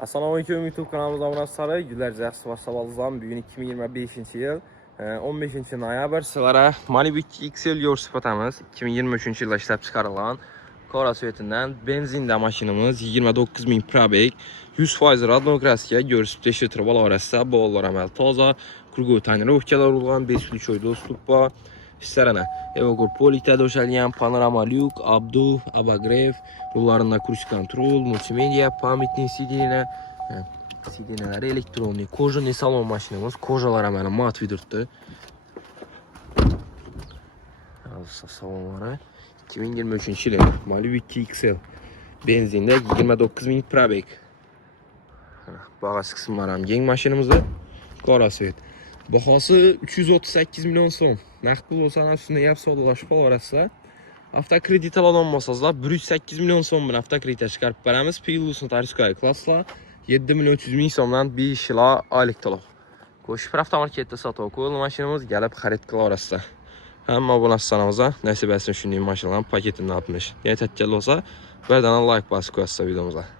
Assalamualaikum YouTube kanalımıza abone olsanız gülerce var sabahınızdan bugün 2025 yıl 15 noyabr sizlere Malibu XL yo'l sifatamiz 2023 yılda ishlab chiqarilgan Cora svetinden benzinde maşinimiz 29.000 probeg 100% radnokrasiya görüş teşhir orasida bolalar amal toza krugoy tonirovkalar urilgan 5 choy do'stlik bor ishlarına Evogor polita döşelgen panorama lyuk abdu abagrev rullarında cruise control multimedia pamitli sidinalar elektronik kojani salon mashinamiz kojalar amali mat vidurtdi salonlari 2023 yil Malibu XL benzinde 29.000 probeg bag'ash qismlari ham keng mashinamizda Cora Svet bahosi 338 million so'm naqd pul bo'lsa ham shunday yap savdolashib qolarasizlar avtokredit ololmasazlar 108 million so'm bilan avtokredit chiqarib beramiz Pilusni tariskoy klasslar 7 million 300 ming so'mdan 5 yil oylik to'lov qo'shib avtomarketda sotib qo'yilgan mashinamiz kelib xarid qila olasizlar hamma obunachilarimizga nasib etsin shunday mashinalarni paketini olmish yana takkal bo'lsa birdan like bosib qo'yasiz videomizga